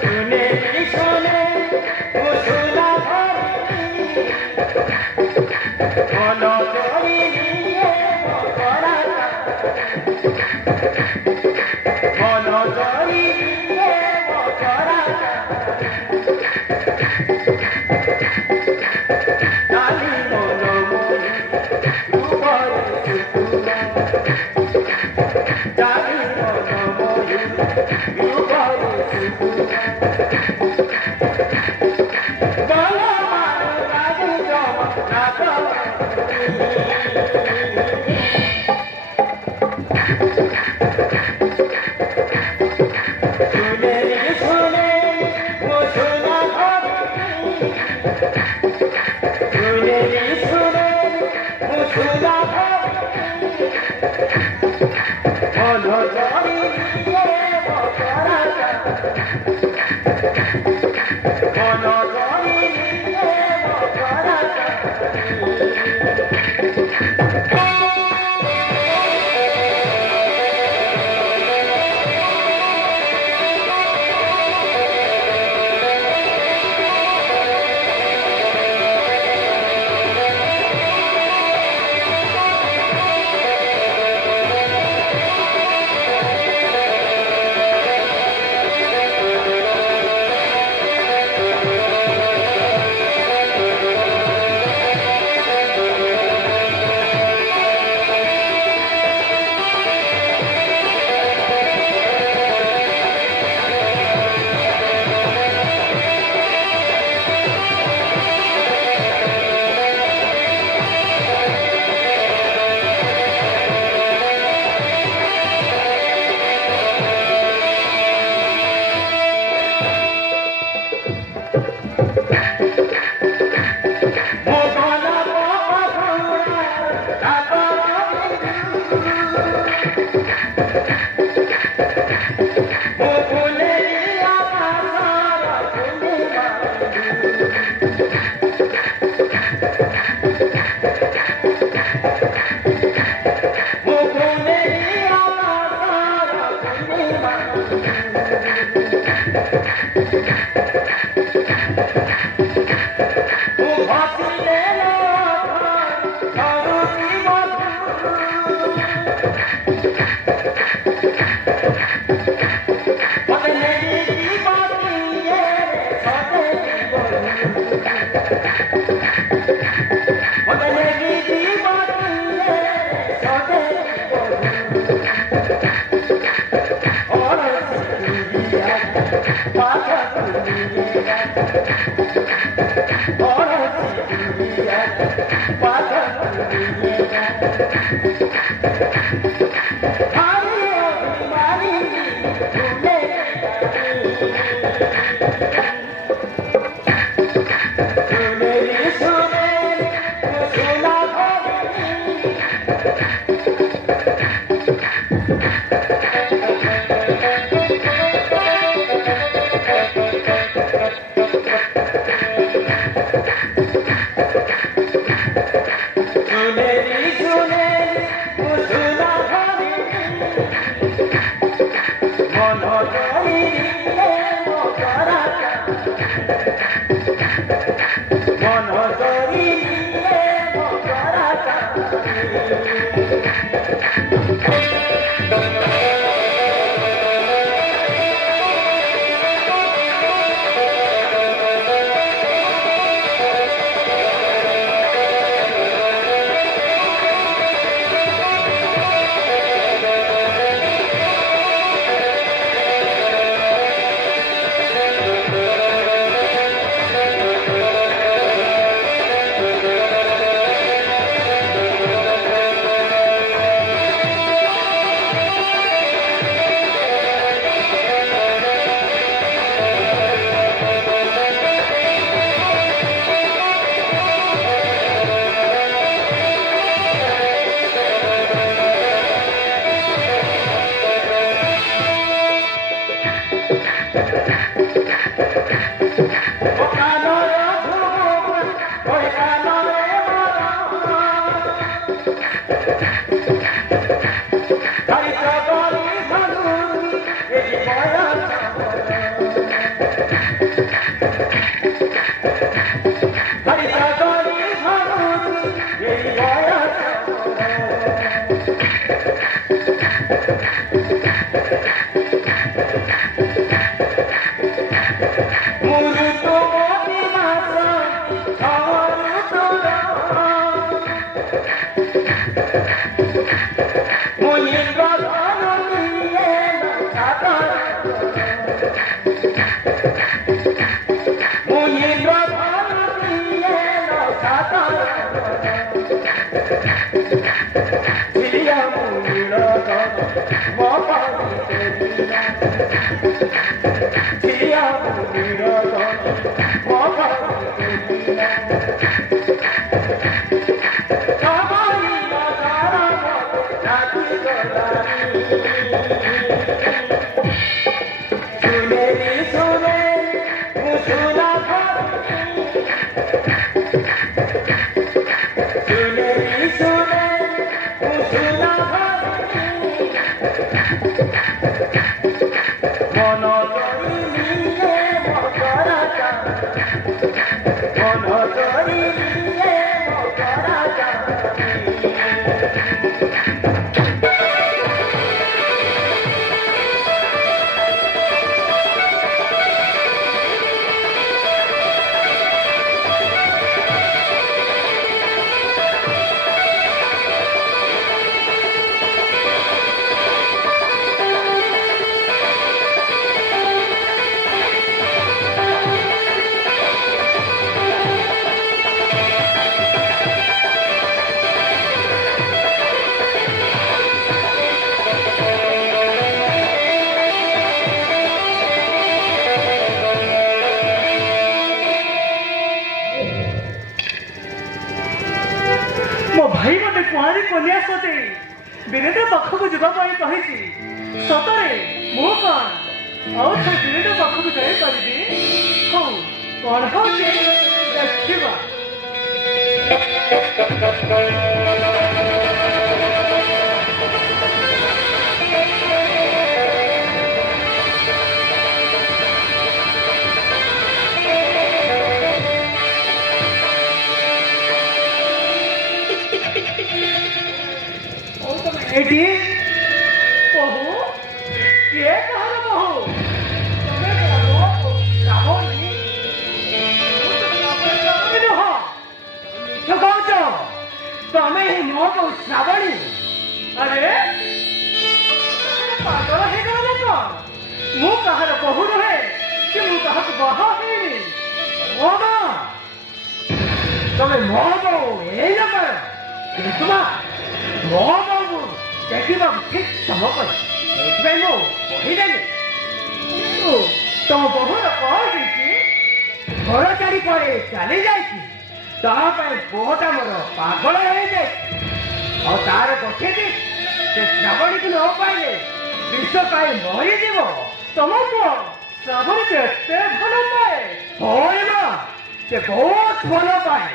শুনে শুনে মুসুলা মন করি নিয়ে মকরা মন করি নিয়ে মকরা নালি মন মনি রূপরে সুকুমা নালি মন মনি রূপরে সুকুমা বলো মানো রাজু জমা না শুনে শুনে মুসুলা শুনে শুনে মুসুলা মন করি নিয়ে মকরা মন করি নিয়ে মকরা मुरुतुमती मास छरुतुर मुहिन्द्र धनुये नक्षतर मुहिन्द्र धनुये नक्षतर जिया मुनिर धन मपाते दिया जिया मुनिर धन मपाते दिया कमाई नजारा नाची गलानी सुनेली सुने मुसुला सुनेली सुने मुसुला मन करी लिए मकरा मन करी लिए मकरा भाई मते कुआरी कन्या सते विनेन्द्र पाखक जावाई कही सतरे मु कौन आउ थे विनेन्द्र पाखक जाई पारिबी हौ कौन हो देखिबा एटी बहू किए कहर बहू तमे कहबो रावणी नुह तो कहछ तमे ही मो को श्रावणी अरे पागल हे गला लोक मु कहर बहू रहे कि मु कहक बह हेनी ओ मा तमे मो को ए न कर तुमा मो बाबू देखिबा ठीक समझ एथबे मो कहिदेली तुम बहुत कह दी घर चारि परे चली जाइए बहुत मोर पागल हो जाए और तार गोटे दिन से श्रावणी को न पाइले विष पाई मरीज तुम पुह श्रावणी को एत भल पाए ना से बहुत भल पाए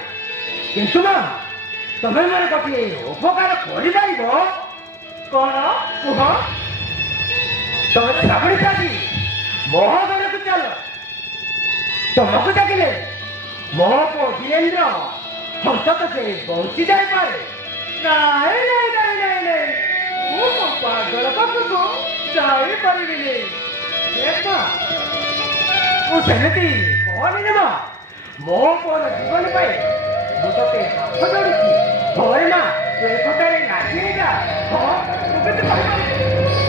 किंतु ना तुम्हें मोर गोटे उपकार कर कौन कुह तुम श्रावणी चाची महोदय को चल तुमको डाकिले मो पो वीरेन्द्र अंतत से बंची जाए पारे नाई नाई नाई नाई नाई मु पागल पाखको जाई परिबिनी देखा मु सेमती कहनी ना मो पोर जीवन पाए मु तते हाथ जोड़ुची होय ना तू एकटारे नाची जा हां तू केते पागल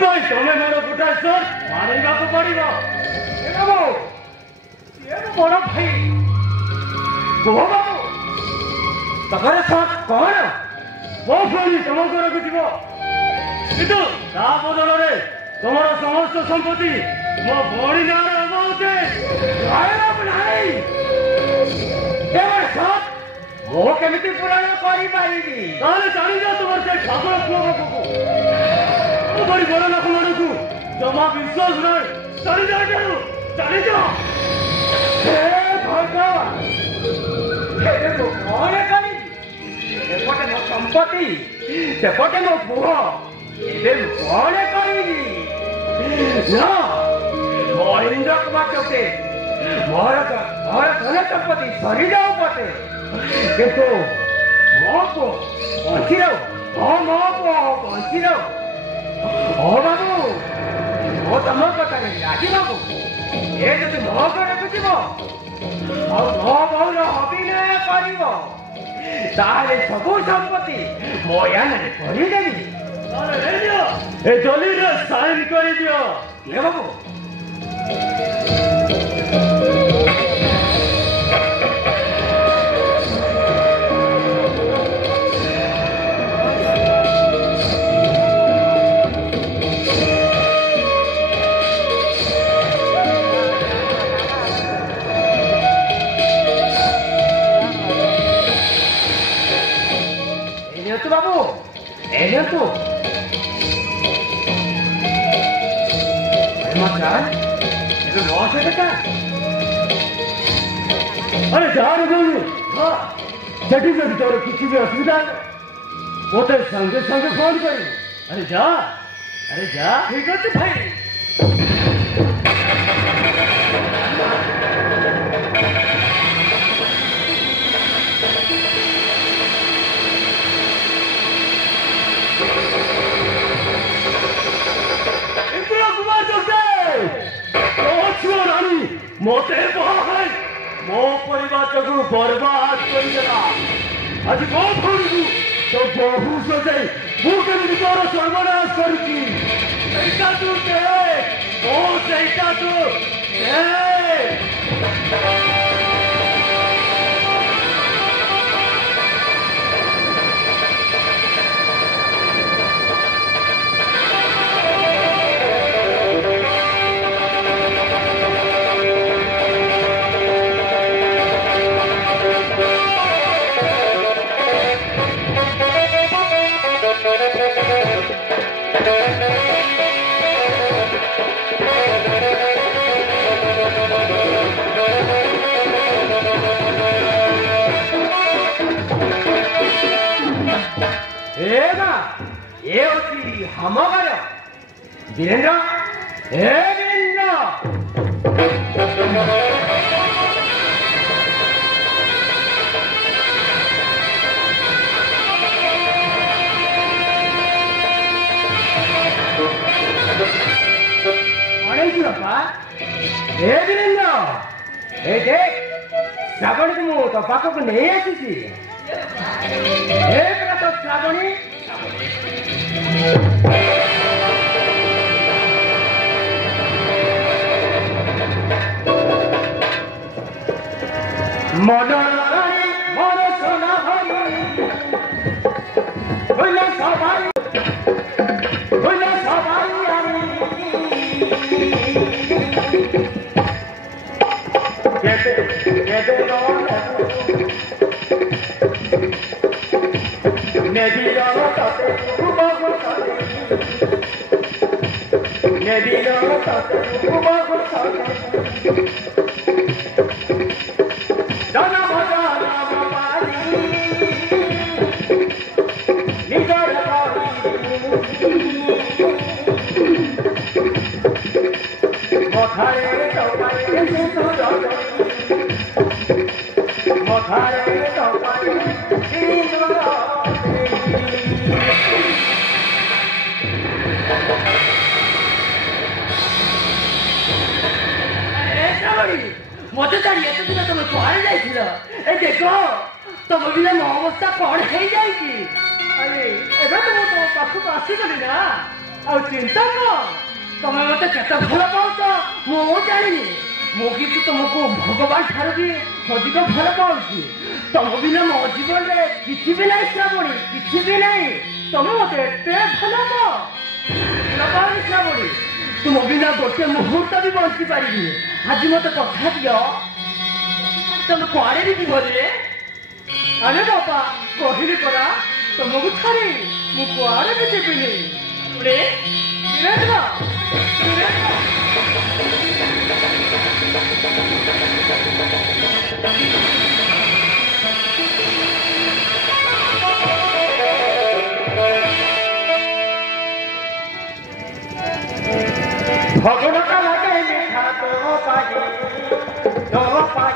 भाई तुम्हें मोर गुटा सर मारिबा को पड़िबो ए बाबू ये बड़ भाई गो बाबू तखरे साथ कौन वो भाई तुम घर को जीवो किंतु ता बदल रे तुम्हारा समस्त संपत्ति मो बड़ी नार होते गायब नहीं ए साथ वो केमिति पुराण करि पारिबी ताले जानि जा तुम्हारे से ठाकुर पुओ को बड़ी बड़ लोक मानू जमा विश्वास नहीं चली जा भगवान कौन करी एपटे मो संपत्ति सेपटे मो पुह कौन करी महेन्द्र कुमार चौके मोर धन तो संपत्ति सरी जाओ पटे किंतु मो को बंची रहो मो को बंची रहो बाबू मो तुम कथा राजी बाबू ये जो मो घर को मो बहुर अभिनय कर सबू संपत्ति मो यान करदेवी जल्दी साइन कर दियो ये बाबू बाबू एने तो ये लॉस है का अरे जा रे बाबू हां जटी जटी तोर किसी भी असुविधा वो तो संगे संगे फोन कर अरे जा ठीक है भाई मोटे भाई मो परिवार को बर्बाद कर देला आज मो भूलू तो बहु सजाई भूखे निकर सर्वनाश करची एटा तू दे ओ सेटा तू ये होती हमारा वीरेंद्र वीरेंद्र वीरेंद्र देख श्रावणी को मु तो पाख को नहीं आसी तो श्रावणी मन मन सोना सबाई मत जानी एत दिन तुम कौन जाइए देखो तुम बिना मो अवस्था कौन है अरे एवं तो तुम पाखक आसीगली ना आ चिंता कौन तुम मत केत भल पाच मु जानी मो कि तुमको भगवान ठार भी अधिक भल पाऊँ तुम बिना मो जीवन में किसी भी नहीं श्रावणी किसी भी नहीं तुम मत भल पाओ श्रावणी तुम बिना गोटे मुहूर्त भी बंची पारि आज मत कथा दियो तुम कुआड़े भी जीव अरे बाबा कहली परा तुमको छाड़ी मु कुआड़े भी जीविनी भगवान का लगे मिठा तो पाई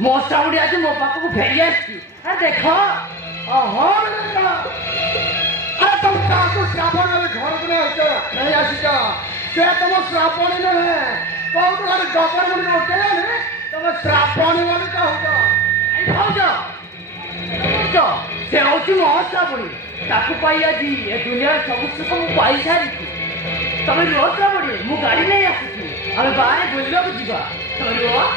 मो साउंड आज मो पापा को फेरी आसी अरे देखो ओहो अरे तुम काकू श्रावण वाले घर को नहीं आसीचा से तुम श्रावणी नहीं कौन तुम्हारे गबर मुंड उठे नहीं तुम श्रावणी वाले का होगा आई भाउजा तो से होची मो श्रावणी ताकू पाई आज ए दुनिया सब सुख मु पाई सारी तमे रो श्रावणी मु गाड़ी नहीं आसी हम बाहर बुललो को जीवा तमे रो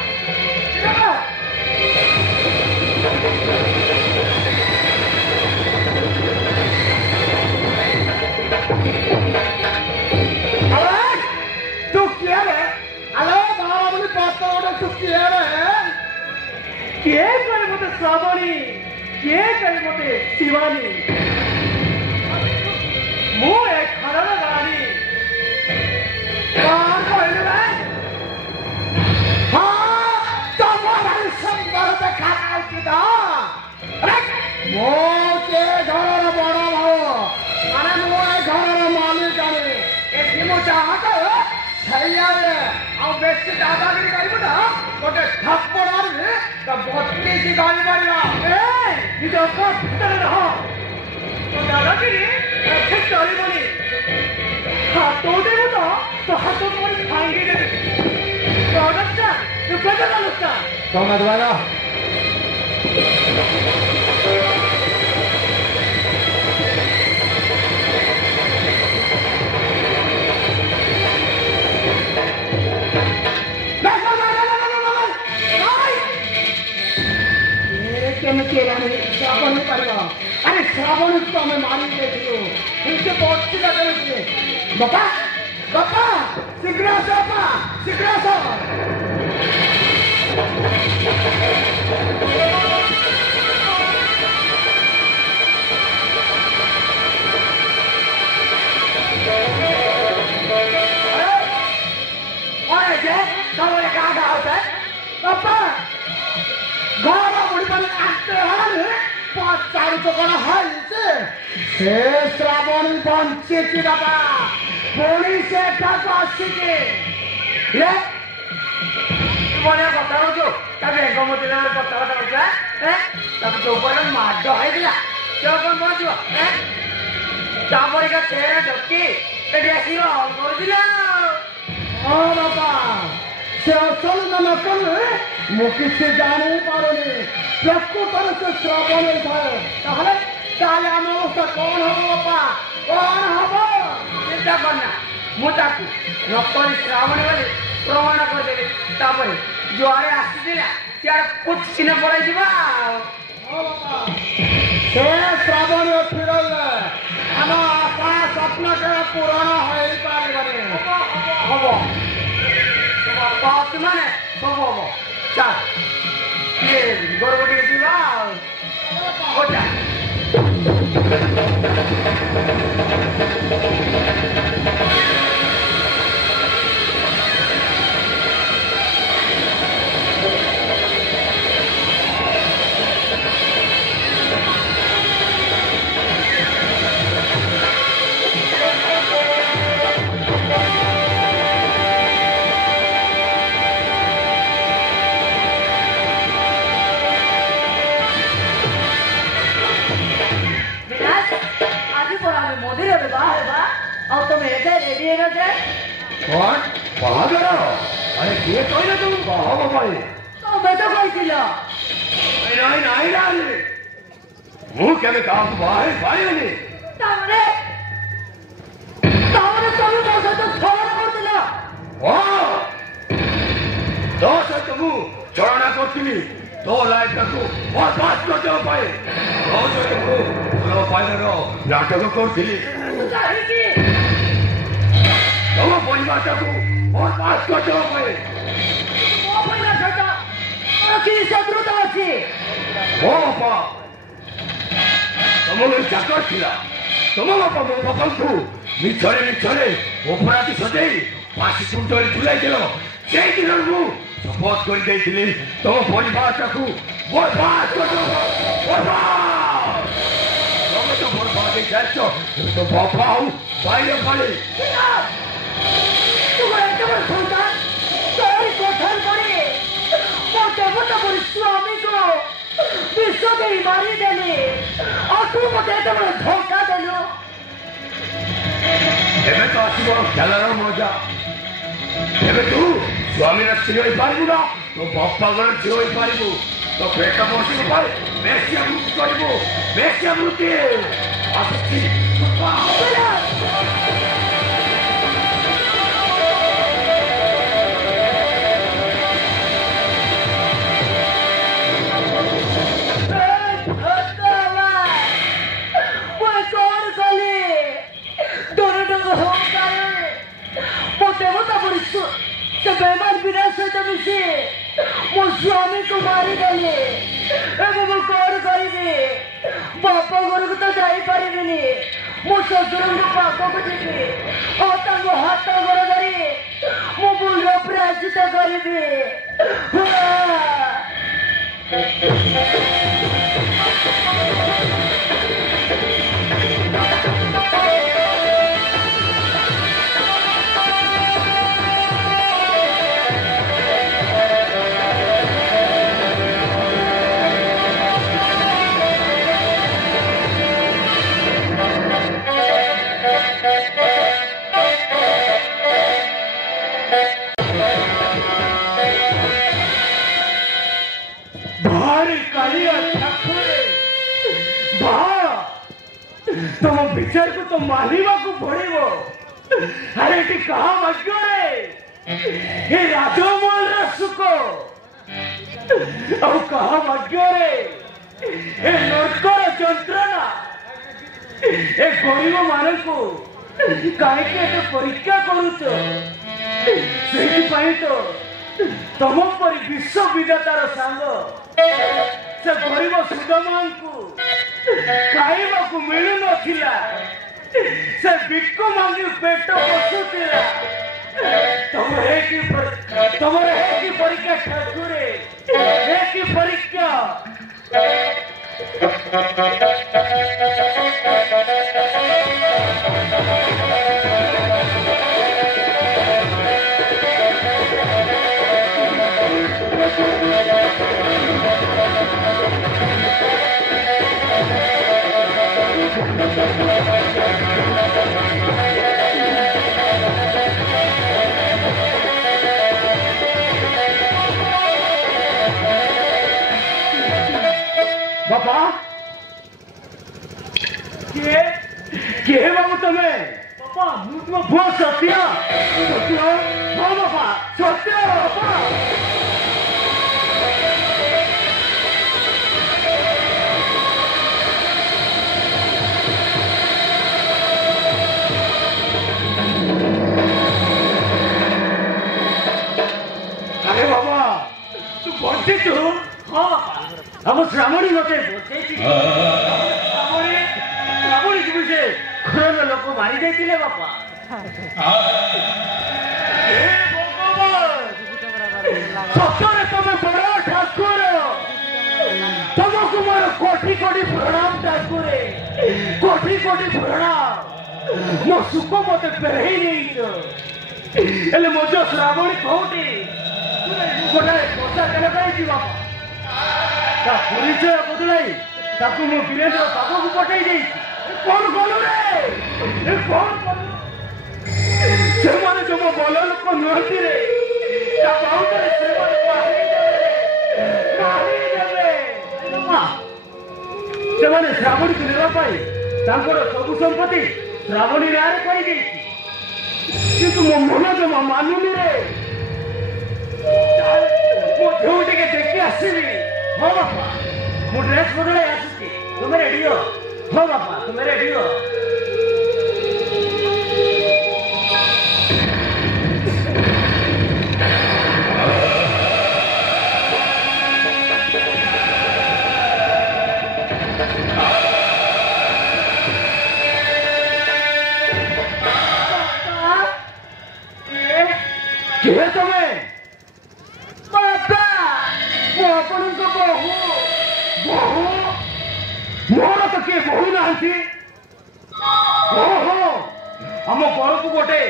तू क्या रे हेलो बाबू पापा तू क्या रे के करे मते श्रावणी के करे मते शिवानी मु एक खरल गाड़ी कौन कहले रे हां तुम्हारे संबर देखा आइदा अरे मो के घर बड़ा भाव माने मो ए घर मालिक जाने एठी मो चाहत छैया रे आ बेस्ट दादागिरी करिबो ना गोटे थप्पड़ मारबे त 32 गाली मारिया ए इदो को भीतर रह तो दादागिरी ऐसे चलिबनी हाथों देबो तो हाथों मोर भांगी देबे तो डक्टर तू कदे लुका कौन अदवाना श्रावण करवा अरे श्रावण तो हमें मारी देखियो उनसे बहुत सी लगे बापा बापा शीघ्र अरे जे तुम्हारे कहाँ होता है बापा घर बुढ़ी पानी आते हैं पाँच चार तो कौन है इसे से श्रावण बंचे की बाबा पुरी से ठाक आसी के ले बोले बता रो जो तब एक मोटे ने बता है तब जो ऊपर मार दो है दिया जो कौन पहुंचो हैं तापर का चेहरा ढक्की एडी आसी ऑन कर दिला हाँ बाबा से असल न कर मु किसी जाने पारुनी प्रकृतर से श्रावण है ताले आम अवस्था कौन हम बापा कौन हम चिंता करना मुझे नकली श्रावणी वाले प्रमाण कर देवे तापर जो आए आसीला त्यार कुछ सिने पड़ाई दिबा से श्रावण फिरल हम आशा स्वप्न के पूरण हो पारे हबो बात माने हबो चल ये गोरगोटी दिबा भेजा रेडी है ना जाए कौन बाहादुर अरे किए कहले तुम बाहब भाई तो मैं तो कहथिला नहीं नहीं डाले ମୁଁ କେବେ କାହାକୁ ବାହା ହେଇ ପାରିବିନି ତାପରେ ତମେ ମୋ ସହିତ ଛଳନା କରୁଥିଲ ତୋ ସହିତ ମୁଁ ଚଳନା କରୁଥିଲି ତୋ ଲାଇଫଟାକୁ ବର୍ବାଦ କରିଦେବା ପାଇଁ ତୋ ସହିତ ମୁଁ ଭଲ ପାଇବାର ନାଟକ କରୁଥିଲି କାହିଁକି ତମ ପରିବାରଟାକୁ ବର୍ବାଦ କରିଦେବା ପାଇଁ ମୋ ପରିବାର ସହିତ ମୋର କି ଶତ୍ରୁତା ଅଛି ମୋ ବାପା ତମ ଚାକର ଥିଲା ତମ ବାପା ମୋ ବାପାଙ୍କୁ ମିଛରେ ଅପରାଧୀ ସଜେଇ ଫାଶୀ ଖୁଣ୍ଟରେ ଝୁଲାଇଦେଲ ସେଇଦିନ ମୁଁ ଶପଥ କରିଦେଇଥିଲି ତମ ପରିବାରଟାକୁ ବର୍ବାଦ କରିଦେବ ବର୍ବାଦ ତମେ ତ ବର୍ବାଦ ହେଇ ଯାଇଛ ଏବେ ତ ବାପା ଆଉ ଭାଇର ପାଳି ତୁମର ଏତେ ବଡ଼ ସନ୍ତାନ ତୋରି କୋଠର କରି ମୋ ଦେବତା ପରି ସ୍ୱାମୀକୁ ବିଷ ଦେଇ ମାରିଦେଲି ଆଉ ତୁ ମୋତେ ଏତେ ବଡ଼ ଧୋକା ଦେଲୁ ଏବେ ତ ଆସିବ ଖେଳର ମଜା ଏବେ ତୁ ସ୍ୱାମୀର ସ୍ତ୍ରୀ ହୋଇପାରିବୁ ନା ତୋ ବାପାଙ୍କର ଝିଅ ହୋଇପାରିବୁ ତୋ ପେଟ ବସିବ ପାଇଁ ବେଶ୍ୟା ବୃତ୍ତି କରିବୁ ବେଶ୍ୟା ବୃତ୍ତି ଆସୁଛି बेमान विनाश सहित मिशी मो स्वामी को मारिदेली एवं मु कौन करी बाप घर को तो जापरिनी मो शशुर पाखक जी और हाथ गोड़ धरी मो भूल प्रायश्चित करी तुम विचार को तो मानिबा को पड़िबो अरे टी कहा भाग्य रे हे राजमहल रा सुख और कहा भाग्य रे हे नरकर जंत्रणा ए गरीब मान को काहे के परीक्षा करूच सेही पाई तो तुम पर विश्व विधातार सांग से गरीब सुदमान को खाइबा को मिलु नथिला से बिक्क मांगी पेट बसुतिला तमरे की परीक्षा ठाकुरे हे की परीक्षा बाबा के बाबू तमे बाबा मु तुम भो सत्य सत्य हाँ बाबा सत्य बाबा अरे बाबा तू बंचित हो हाँ बाबा अब श्रावणी मते श्रावणी जी से घर लोक मारी देथिले बापा सତରେ ତମେ ବଡ଼ ଠାକୁର ତମକୁ ମୋର କୋଟି କୋଟି ପ୍ରଣାମ ଠାକୁରେ କୋଟି କୋଟି ପ୍ରଣାମ ମୋ ସୁଖ ମତେ ଫେରେଇ ନେଇଛ ହେଲେ ମୋ ଯୋଉ ଶ୍ରାବଣୀ କୋଉଠି ଗୋଟାଏ କଥା କେନ କହିଛି ବାପା ତା ପରିଚୟ ବଦଳାଇ ତାକୁ ମୁଁ ବୀରେନ୍ଦ୍ର ପାଖକୁ ପଠେଇ ଦେଇଛି କଣ କଲୁ ରେ କଣ କଲୁ ସେମାନେ ଯୋଉ ଭଲ ଲୋକ ନୁହନ୍ତି ରେ ତା ବାଉଣ୍ଡରେ ସେମାନେ ମାରିଦେବେ ସେମାନେ ଶ୍ରାବଣୀକୁ ନେବା ପାଇଁ ତାଙ୍କର ସବୁ ସମ୍ପତ୍ତି ଶ୍ରାବଣୀ ନାଁରେ କହିଦେଇଛି କିନ୍ତୁ ମୋ ମନ ଜମା ମାନୁନି ରେ ମୁଁ ଝିଅ ଟିକେ ଦେଖି ଆସିବି ହଁ ବାପା ମୁଁ ଡ୍ରେସ୍ ବଦଳାଇ ଆସୁଛି ତୁମେ ରେଡି हो ହଁ ବାପା ତୁମେ ରେଡି हो କିଏ ତମେ ବାପା ମୁଁ ଆପଣଙ୍କ ବୋହୂ ବୋହୂ ମୋର ତ କିଏ ବୋହୂ ନାହାନ୍ତି ଓହୋ ଆମ ଘରକୁ ଗୋଟେ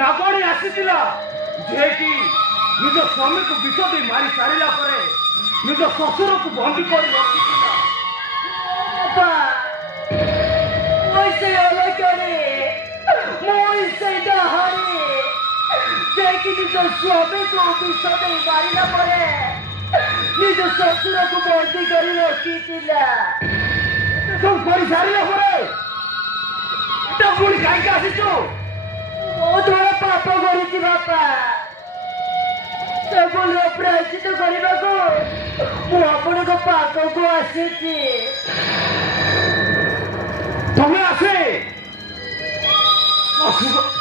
ନାଗଣୀ ଆସିଥିଲା ଯିଏକି ନିଜ ସ୍ୱାମୀକୁ ବିଷ ଦେଇ ମାରି ସାରିଲା ପରେ ନିଜ ଶ୍ୱଶୁରକୁ ବନ୍ଦୀ କରି ରଖିଥିଲା ବାପା ମୁଁ ସେ ଅଲକରେ ମୁଁ ସେ ଡାହାଣୀ ଯାଇକି ନିଜ ସ୍ୱାମୀକୁ ବିଷ ଦେଇ ମାରିଲା ପରେ ନିଜ ଶ୍ୱଶୁରକୁ ବନ୍ଦୀ କରି ରଖିଥିଲା ସବୁ କରି ସାରିଲା ପରେ ଏଟା ପୁଣି କାହିଁକି ଆସିଛୁ ବହୁତ ବଡ଼ ପାପ କରିଛି ବାପା ସବୁର ପ୍ରାୟଶ୍ଚିତ କରିବାକୁ ମୁଁ ଆପଣଙ୍କ ପାଖକୁ ଆସିଛି ତମେ ଆସେ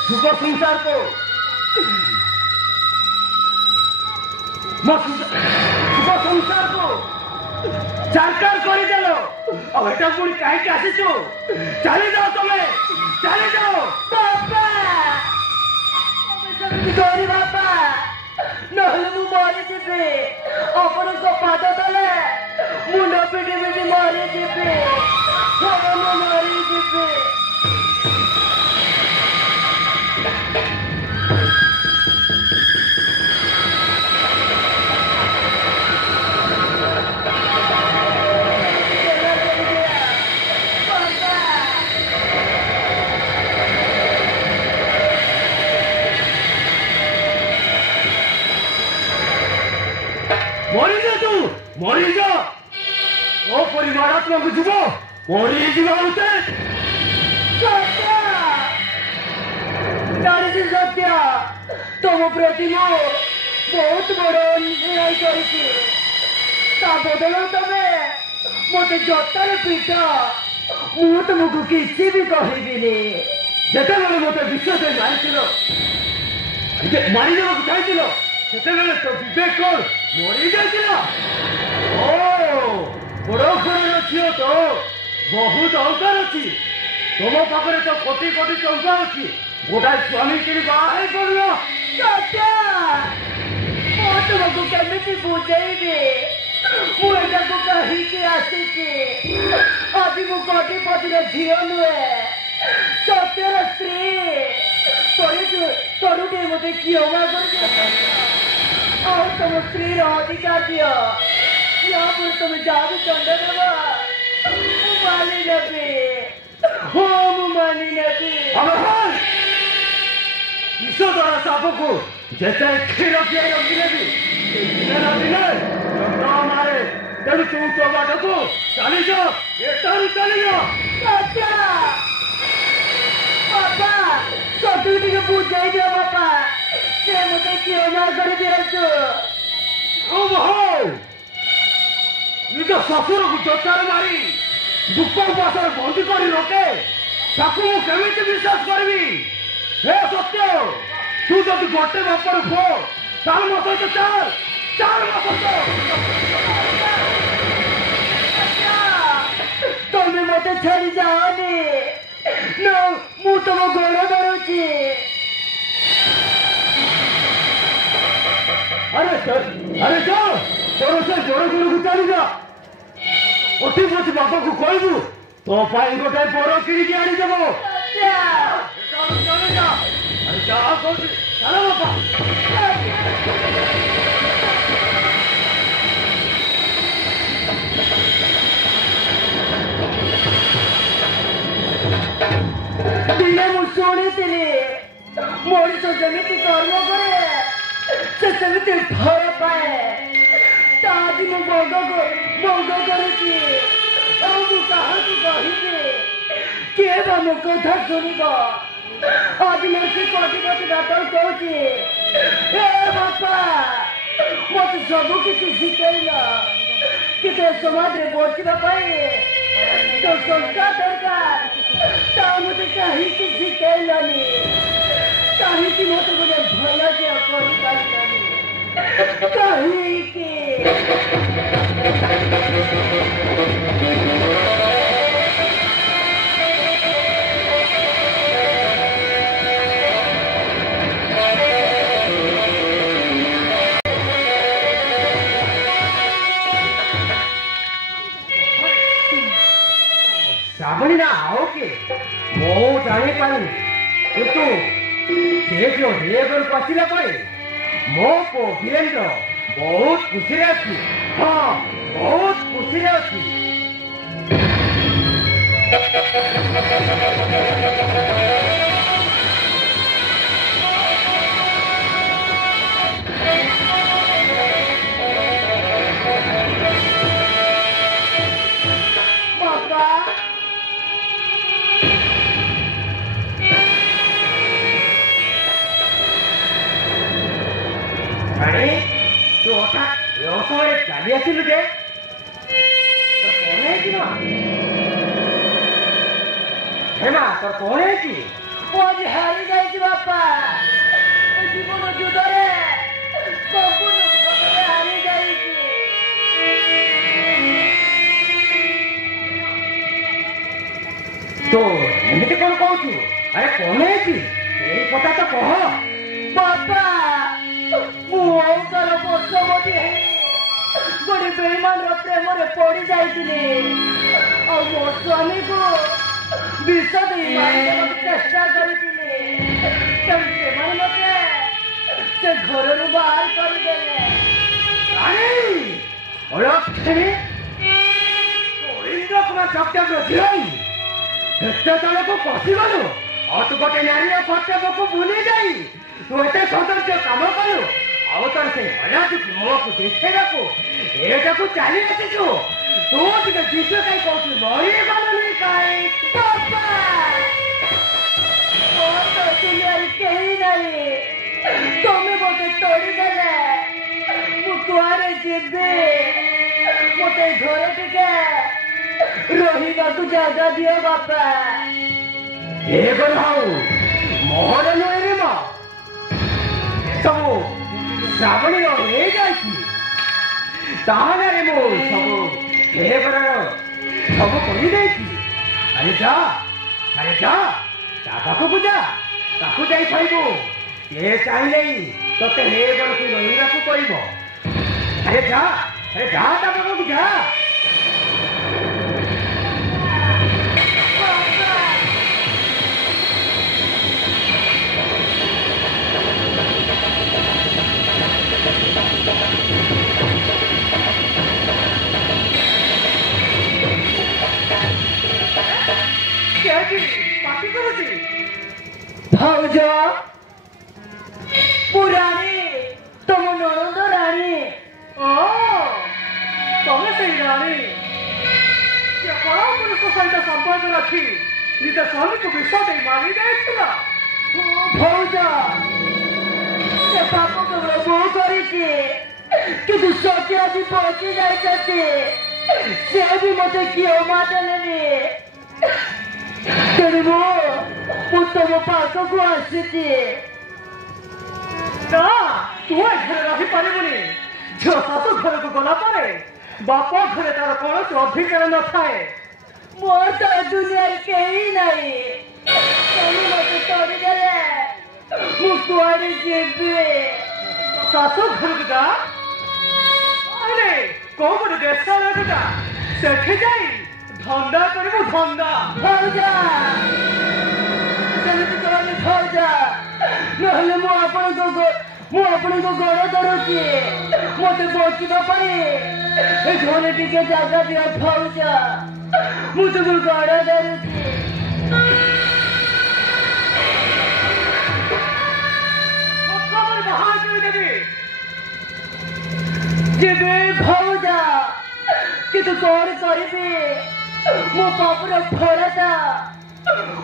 ଶୁଭ ସଂସାର को ଶୁଭ ସଂସାର को ଚାରକାର କରିଦେଲ ଆଉ ଏଟା ପୁଣି କାହିଁକି ଆସିଛୁ ଚାଲି ଯାଅ ତମେ ଚାଲି ଯାଅ ବାପା ତମେ ସେମିତି କରି ବାପା ନହେଲେ ମୁଁ ମରିଯିବି ଆପଣଙ୍କ ପାଦ ତଳେ ମୁଣ୍ଡ ପିଟି ପିଟି ମରିଯିବି ମୁଁ ମରିଯିବି ମରିଯା ତୁ ମରିଯା ଓ ପରିବାରାତ୍ମକ ଯିବ ମରିଯିବା ଉଚିତ ଜାଣିଛି ସତ୍ୟ ତମ ପ୍ରତି ମୁଁ ବହୁତ ବଡ଼ ଅନ୍ୟାୟ କରିଛି ତା ବଦଳରେ ତମେ ମତେ ଜତାରେ ପିଟ ମୁଁ ତମକୁ କିଛି ବି କହିବିନି ଯେତେବେଳେ ମତେ ବିଷ ଦେଇ ମାରିଥିଲ ମାରିଦେବାକୁ ଚାହିଁଥିଲ ସେତେବେଳେ ତ ବିବେକ କଣ ମରିଯାଇଥିଲା ଓ ବଡ଼ ଘରର ଝିଅ ତ ବହୁତ ଅଙ୍କାର ଅଛି ତମ ପାଖରେ ତ କୋଟି କୋଟି ଟଙ୍କା ଅଛି ଗୋଟାଏ ସ୍ୱାମୀ କିଣି ବାହା ହେଇ ପଡ଼ିଲ ମୁଁ ତୁମକୁ କେମିତି ବୁଝେଇବି ମୁଁ ଏଟାକୁ କାହିଁକି ଆସିଛି ଆଜି ମୁଁ କୋଟିପତିର ଝିଅ ନୁହେଁ ସତ୍ୟର ସ୍ତ୍ରୀ ତରୁଟେ ମତେ କ୍ଷମା କରିଦିଅ ଆଉ ତମ ସ୍ତ୍ରୀର ଅଧିକାର ଦିଅ ପରେ ତମେ ଯାହା ବି ଦଣ୍ଡ ଦେବ ମୁଁ ମାନି ନେବି ହଁ ମୁଁ ମାନି ନେବି ବିଷ ଦ୍ୱାରା ସାପକୁ ଯେତେ କ୍ଷୀର ପିଆଇ ରଖିନେବି ଦିନେ ନା ଦିନେ ମାରେ ତେଣୁ ତୁ ତୋ ବାଟକୁ ଚାଲିଯାଅ ଏଠାରୁ ଚାଲିଯାଅ ବାପା ସତୁ ଟିକେ ବୁଝାଇ ଦିଅ ବାପା ସେ ମତେ କ୍ଷମା କରିଦିଅନ୍ତୁ ନିଜ ଶ୍ୱଶୁରକୁ ଚୋଚାରେ ମାରି ଦୁଃଖ ଉପାସରେ ବନ୍ଦୀ କରି ରଖେ ତାକୁ ମୁଁ କେମିତି ବିଶ୍ୱାସ କରିବି ହେ ସତ୍ୟ ତୁ ଯଦି ଗୋଟେ ବାପର ପୁଅ ତାହେଲେ ମୋ ସହିତ ଚାଲ ମୋ ସହିତ ତମେ ମତେ ଛାଡ଼ି ଯାଅନି ମୁଁ ତମ ଗୋଡ଼ ଧରୁଛି ଆରେ ଯା ତୋର ସେ ଜୋର ଜୋରକୁ ଚାଲିଯା ଅତି ପ୍ରତି ବାପାକୁ କହିବୁ ତୋ ପାଇଁ ଗୋଟାଏ ବର କିଣିକି ଆଣିଦେବ ଆରେ ଯାହା କହୁଛି ଚାଲ ବାପା ଦିନେ ମୁଁ ଶୁଣିଥିଲି मनीष जमी कर्म करे से सेमती फल पाए आज मु बंद करुची किए बा मो कथा शुणब आज मैं से कटी कटी बात कहूँ ए बापा मत सब किसी शिखेल कि समाज में बचाई तो संस्कार दरकार मत कहीं शिखेलनि कहीं मत गोटे भल से कहीं श्रावणी ना आओ के मो जानी पानी किंतु से जो घर को आसिला पड़े मो को वीरेंद्र बहुत खुशी अच्छी हाँ बहुत खुशी अच्छी तू व्यवसाय चली आसिलु जे तो कौन है हेमा तो कौन है कि आज हारी जाइए बापा जीवन युद्धरे संपूर्ण भाव हारी जाइए तो एमती कौन कहू अरे कौन है कि कथा तो कह बापा मुझर बसमती गोटे बेईमान प्रेम पड़ जाइए मो स्वामी को विष दे चेष्टा करते से घर बाहर करदे तल को पशिगलु और तू गोटे नारी कर्तव्य को भूली जाई तू एत सौंदर्य कम कलु आर से हजाती मुह को देखा एटा को चली आसीचु तू टे विष कहीं कहू मरी गलुनी कहीं कहीं नहीं तुम्हें मत तोड़देले मुझे जीवे मत घर टिके रहा जगह दियो बापा मोहर नुहे मा सब श्रावणी ताहले मु सब हेबर सब कही अरे जा पाखक जा ताकू जा कहबू ये चाहिए ते हेबर तू रहा कह अरे जा ता पाखक जा भाज पुराणी तुम ननद राणी तमें से राणी पुरुष सहित संपर्क रखी निज स्वामी को विष दे मारी देला भाज से पाप बो कर सत्य आज पहुंची जाती से भी मत क्षमा देले तेणु तुम पाखक आसी ना तू घर रही पारिबुनि झील शाशु घर को गला बाप घरे तार कौन अधिकार न थाए मोर तो दुनिया कहीं नहीं मत तोड़देले मुझे जीवी शाशु घर को जा अरे कौ गोटे देश जा सेठी जाई धंदा करू धंदा भाजा भाजा नहले मुझे गोड़ धरुची मत बचापी घरे टिके जगह दिया भाजा मुझे गोड़ धरुची देवी जेबे भाऊजा कि तू कौन करिबे मो पापर फड़ाता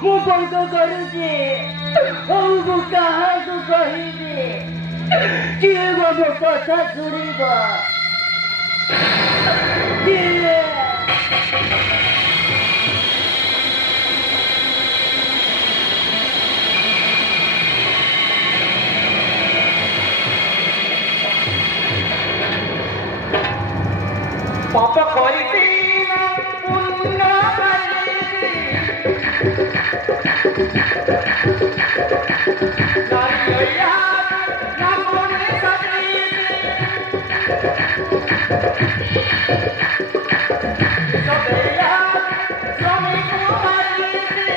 मो कौन को करूची मु कहा को कहिबे किए मो कथा सुनिबा किए पाप करिबी ना पुण्य करिबी नारिया ना मोने सदैबी सदैया स्वामी कुमारीबी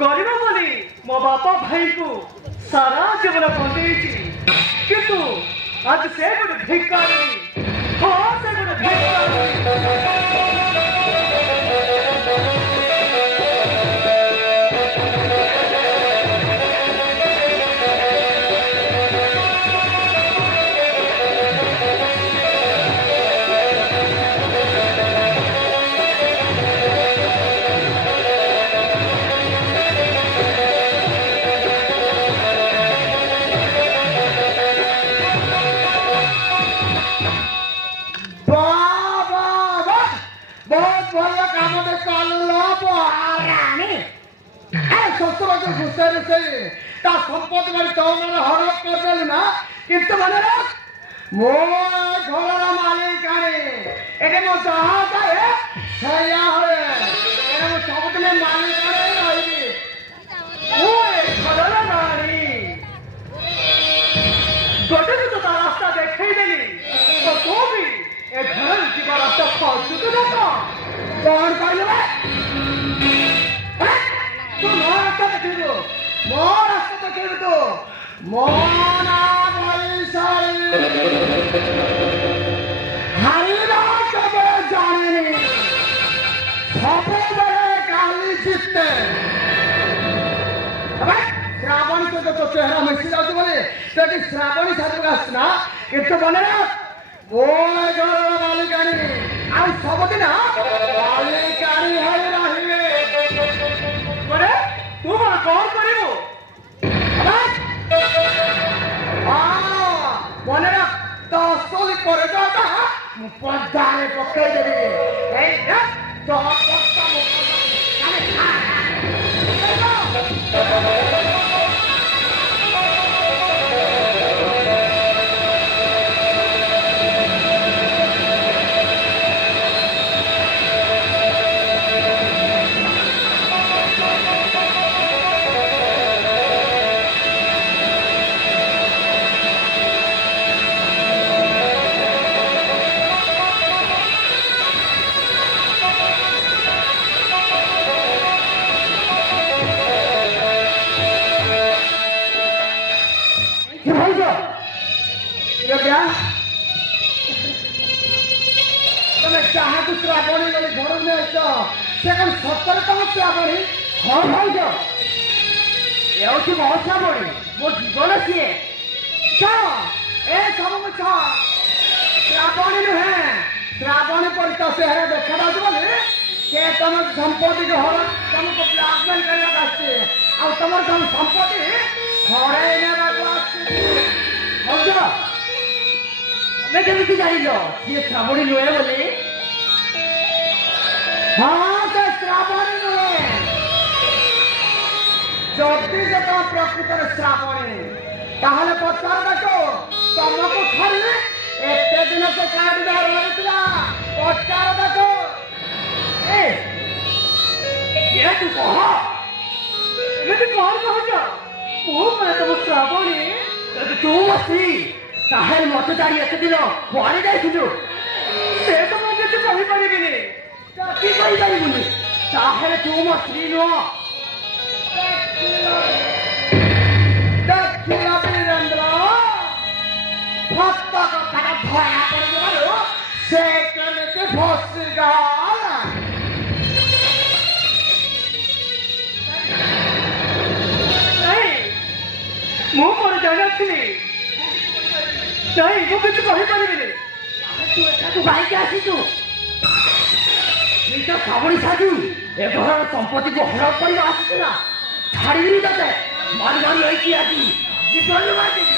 गरीब बोली मो बापा भाई को सारा जीवन बंदेची किंतु आज से गोटे भिकारी हाँ से गोटे भिकारी संपत्ति हड़प कर ना किंतु मन मो घर मालिकाणी ये मो जहाँ जाए सबदिन मालिकाणी रही गोटे भी तो रास्ता देखदेली तो तू भी ए घर जीवा रास्ता फालतू तो देखो कौन कहलु तू मो रास्ता देखिबो मो रास्ता देखिबो तो मो ना बैसारी हरिदा कबे जाने सबरे काली जितते अबे श्रावण को तो चेहरा मिसी जाउछ बोले तो कि श्रावणी छात्र आसना किंतु बने ओ घर मालिकाणी आ सबदिन मालिकाणी है रहिबे करे तू मन कौन करिबो मने तो असली करे तो पदारे पकड़ देबे ए तो पक्का अरे खा ସେ କଣ ସତରେ ତମ ଶ୍ରାବଣୀ? ହଁ ଭାଉଜ ଏ ହଉଛି ମୋ ଶ୍ରାବଣୀ, ମୋ ଜୀବନ ସିଏ। ଏ ସବୁ ମିଛ। ଶ୍ରାବଣୀ ନୁହେଁ, ଶ୍ରାବଣୀ ପରି ତ ଚେହେରା ଦେଖାଯାଉଛି ବୋଲି ସେ ତମ ସମ୍ପତ୍ତିକୁ ତମକୁ ବ୍ଲାକମେଲ କରିବାକୁ ଆସିଛି, ଆଉ ତମର ସବୁ ସମ୍ପତ୍ତି ହରେଇ ନେବାକୁ ଆସିଛି। ଭାଉଜ ତମେ କେମିତି ଜାଣିଲ ସିଏ ଶ୍ରାବଣୀ ନୁହେଁ ବୋଲି? ହଁ ସେ ଶ୍ରାବଣୀ ନୁହେଁ। ଯଦି ସେ ତମ ପ୍ରକୃତରେ ଶ୍ରାବଣୀ ତାହେଲେ ପଚାର ଦେଖ ତମକୁ ଖାଲି ଏତେ ଦିନ ସେ କାହାଠି ରହିଥିଲା। ପଚାର ଦେଖ। ତୁ କହ ଏମିତି କଣ କହୁଛ? ମୁଁ କଣ ତମ ଶ୍ରାବଣୀ? ଯଦି ତୁ ମୋ ସ୍ତ୍ରୀ ତାହେଲେ ମତେ ଛାଡ଼ି ଏତେ ଦିନ କୁଆଡ଼େ ଯାଇଥିଲୁ? ସେ ତ ମୁଁ କିଛି କହିପାରିବିନି। କି କହିପାରିବୁନି? ତାହେଲେ ତୁ ମୋ ସ୍ତ୍ରୀ ନୁହଁ। ଦେଖିଲ ବୀରେନ୍ଦ୍ର, ଭକ୍ତ କଥାଟା ଧରା ପଡ଼ିଯିବାରୁ ସେ କେମିତି ଫସିଗଲା। ମୁଁ କଣ ଜାଣିଥିଲି? ନାଇଁ ମୁଁ କିଛି କହିପାରିବିନି। ତୁ ଏଠାକୁ କାହିଁକି ଆସିଛୁ? ନିଜ ଶ୍ରାବଣୀ ସାଜୁ ଏ ଘରର ସମ୍ପତ୍ତିକୁ ହଡପ କରିବା ଆସିଥିଲା। ଛାଡ଼ିବିନି ତତେ, ମାରି ମାରି ରହିଛି ଆଜି ଜୀବନ ମାରିଦେବି।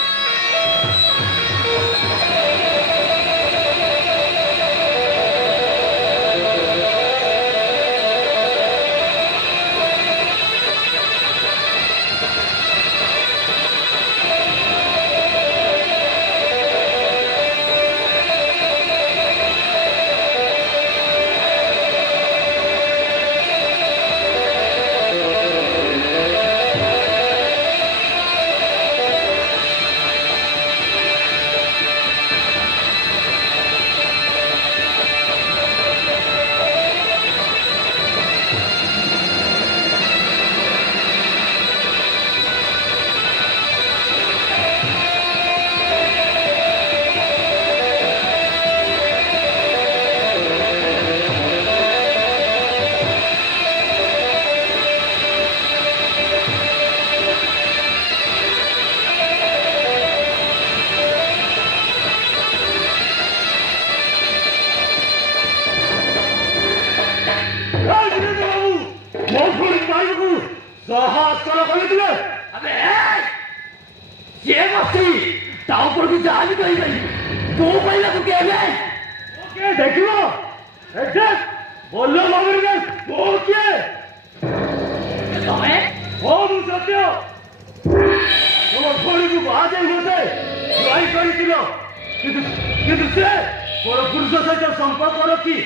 संपर्क रखी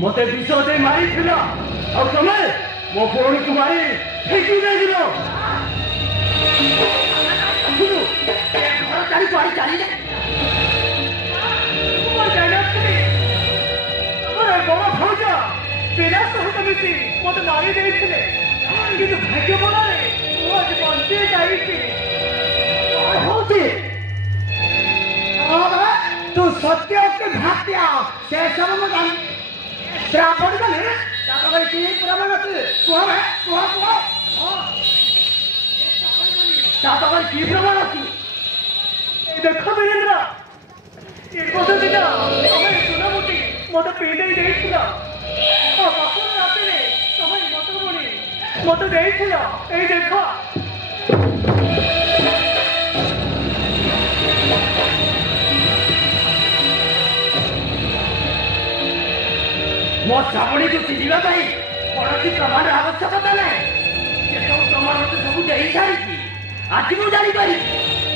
मत विष दे मारी तमें मो भौणी को मारी फेंकी दे बड़ भाज पिला सहित मिसी मत मारी कि भाग्य बड़े आज बंची जाए तू सत्य के भात्या से सब में जान श्रावण गले तापर की प्रमाण আছে কোয়া तापर की प्रमाण আছে देखो वीरेंद्र ये কথা দিনা তুমি সুনামতি মতে পেড়ে দেইছিল আর বাপুর রাতে তুমি মতে দেইছিল এই দেখো मो श्रावणी को चिन्हिबा पाई कौन प्रमाण आवश्यकता ना से सब प्रमाण तो सब दे सारी आज मु जानी पारी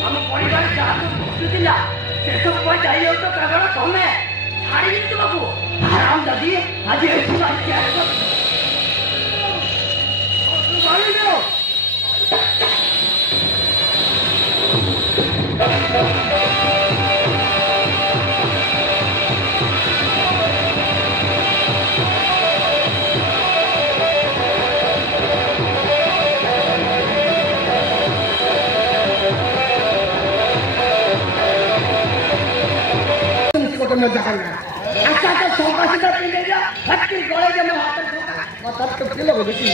आम परिवार जहाँ सब घुसुला से सब पर जाई तो केवल तमे छाड़ी तुमको आराम दादी आज ऐसी बात क्या मजा करना अच्छा तो सोफा से पिंडे जा हट के गले में हाथ ಮತ್ತೆ ತಿಲ್ಲ ಗೊತ್ತಿ